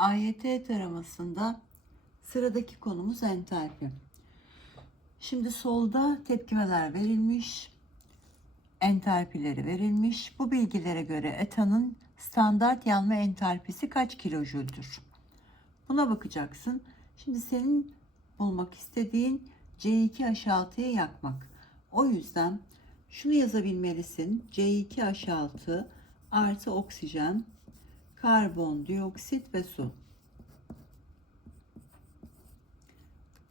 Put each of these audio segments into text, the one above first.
AYT taramasında sıradaki konumuz entalpi. Şimdi solda tepkimeler verilmiş, entalpileri verilmiş. Bu bilgilere göre etanın standart yanma entalpisi kaç kilojüldür? Buna bakacaksın. Şimdi senin bulmak istediğin C2H6'yı yakmak. O yüzden şunu yazabilmelisin. C2H6 artı oksijen, karbondioksit ve su.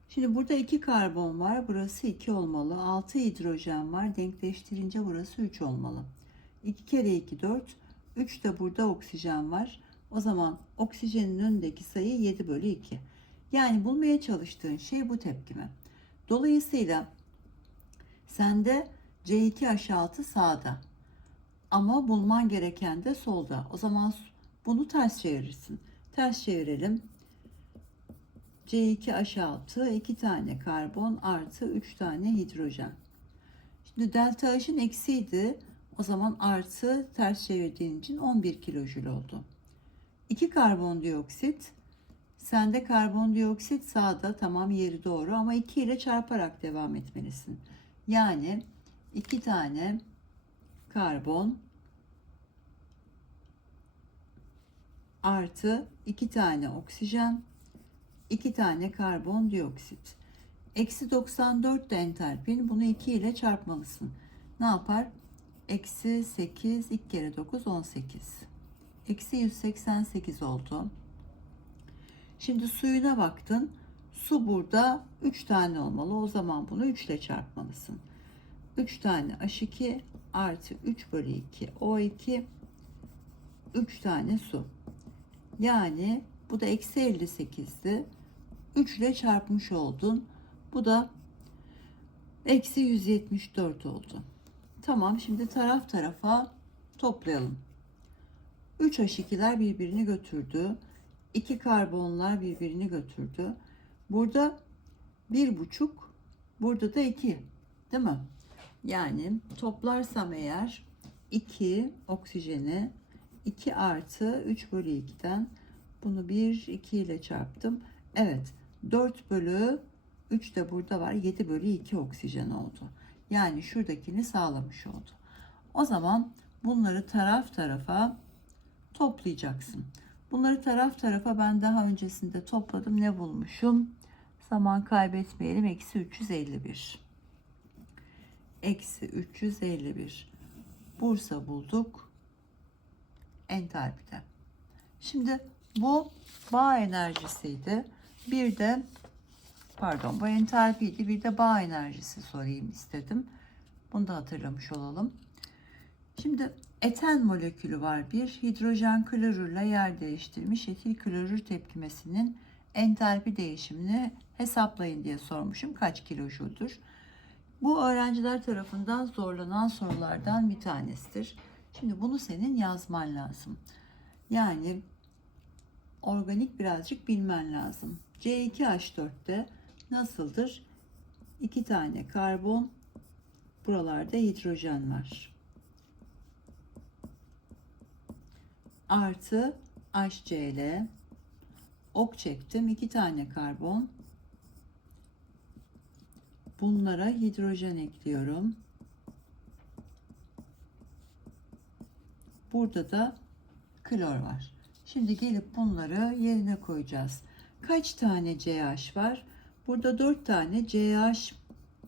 Şimdi burada iki karbon var. Burası 2 olmalı. 6 hidrojen var. Denkleştirince burası 3 olmalı. 2 kere 2 4. 3 de burada oksijen var. O zaman oksijenin önündeki sayı 7 bölü 2. Yani bulmaya çalıştığın şey bu tepkime. Dolayısıyla sende C2H6 sağda. Ama bulman gereken de solda. O zaman bunu ters çevirirsin. Ters çevirelim. C2H6 2 tane karbon artı 3 tane hidrojen. Şimdi delta H'in eksiydi. O zaman artı ters çevirdiğin için 11 kilojül oldu. 2 karbondioksit. Sende karbondioksit sağda tamam yeri doğru ama 2 ile çarparak devam etmelisin. Yani 2 tane karbon artı 2 tane oksijen 2 tane karbondioksit. Eksi 94 de entalpin. Bunu 2 ile çarpmalısın. Ne yapar? Eksi 8, 2 kere 9, 18. Eksi 188 oldu. Şimdi suyuna baktın. Su burada 3 tane olmalı. O zaman bunu 3 ile çarpmalısın. 3 tane H2 artı 3 bölü 2 O2 3 tane su. Yani bu da eksi 58'di. 3 ile çarpmış oldun. Bu da eksi 174 oldu. Tamam şimdi taraf tarafa toplayalım. 3 H2'ler birbirini götürdü. 2 karbonlar birbirini götürdü. Burada bir buçuk, burada da 2. Değil mi? Yani toplarsam eğer 2 oksijeni 2 artı 3 bölü 2'den bunu 1 2 ile çarptım. Evet 4 bölü 3 de burada var 7 bölü 2 oksijen oldu. Yani şuradakini sağlamış oldu. O zaman bunları taraf tarafa toplayacaksın. Bunları taraf tarafa ben daha öncesinde topladım. Ne bulmuşum? Zaman kaybetmeyelim. Eksi 351. Eksi 351. Bursa bulduk. Entalpide. Şimdi bu bağ enerjisiydi. Bir de pardon bu entalpiydi. Bir de bağ enerjisi sorayım istedim. Bunu da hatırlamış olalım. Şimdi eten molekülü var. Bir hidrojen klorürle yer değiştirmiş etil klorür tepkimesinin entalpi değişimini hesaplayın diye sormuşum. Kaç kilojüldür? Bu öğrenciler tarafından zorlanan sorulardan bir tanesidir. Şimdi bunu senin yazman lazım. Yani organik birazcık bilmen lazım. C2H4'te nasıldır? İki tane karbon, buralarda hidrojen var. Artı HCl, ok çektim. iki tane karbon. Bunlara hidrojen ekliyorum. Burada da klor var. Şimdi gelip bunları yerine koyacağız. Kaç tane CH var? Burada 4 tane CH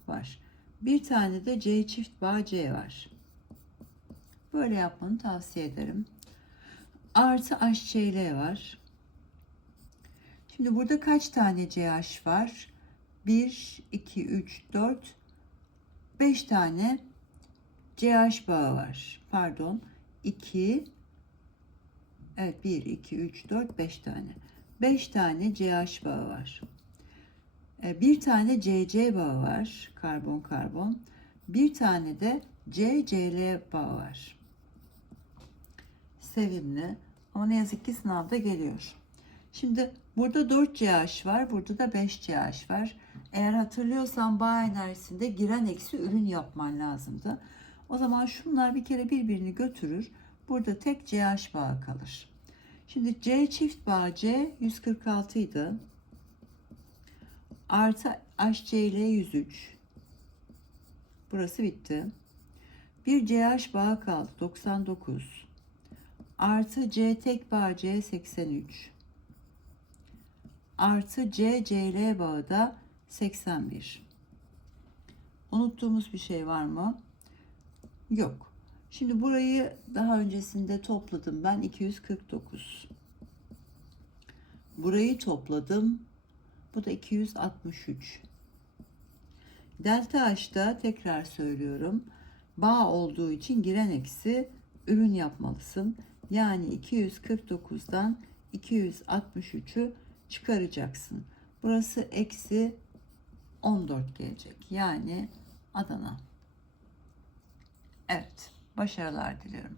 var. Bir tane de C çift bağ C var. Böyle yapmanı tavsiye ederim. Artı HCl var. Şimdi burada kaç tane CH var? 1, 2, 3, 4, 5 tane CH bağı var. Pardon. 2, Evet 1, 2, 3, 4, 5 tane. 5 tane CH bağı var. E, bir tane CC bağı var. Karbon karbon. Bir tane de CCl bağı var. Sevimli. Ama ne yazık ki sınavda geliyor. Şimdi burada 4 CH var. Burada da 5 CH var. Eğer hatırlıyorsan bağ enerjisinde giren eksi ürün yapman lazımdı. O zaman şunlar bir kere birbirini götürür. Burada tek CH bağı kalır. Şimdi C çift bağ C 146 idi. Artı HCl 103. Burası bitti. Bir CH bağı kaldı 99. Artı C tek bağ C 83. Artı C CL bağı da 81. Unuttuğumuz bir şey var mı? Yok. Şimdi burayı daha öncesinde topladım ben 249. Burayı topladım. Bu da 263. Delta H'da tekrar söylüyorum. Bağ olduğu için giren eksi ürün yapmalısın. Yani 249'dan 263'ü çıkaracaksın. Burası eksi 14 gelecek. Yani Adana. Evet, başarılar diliyorum.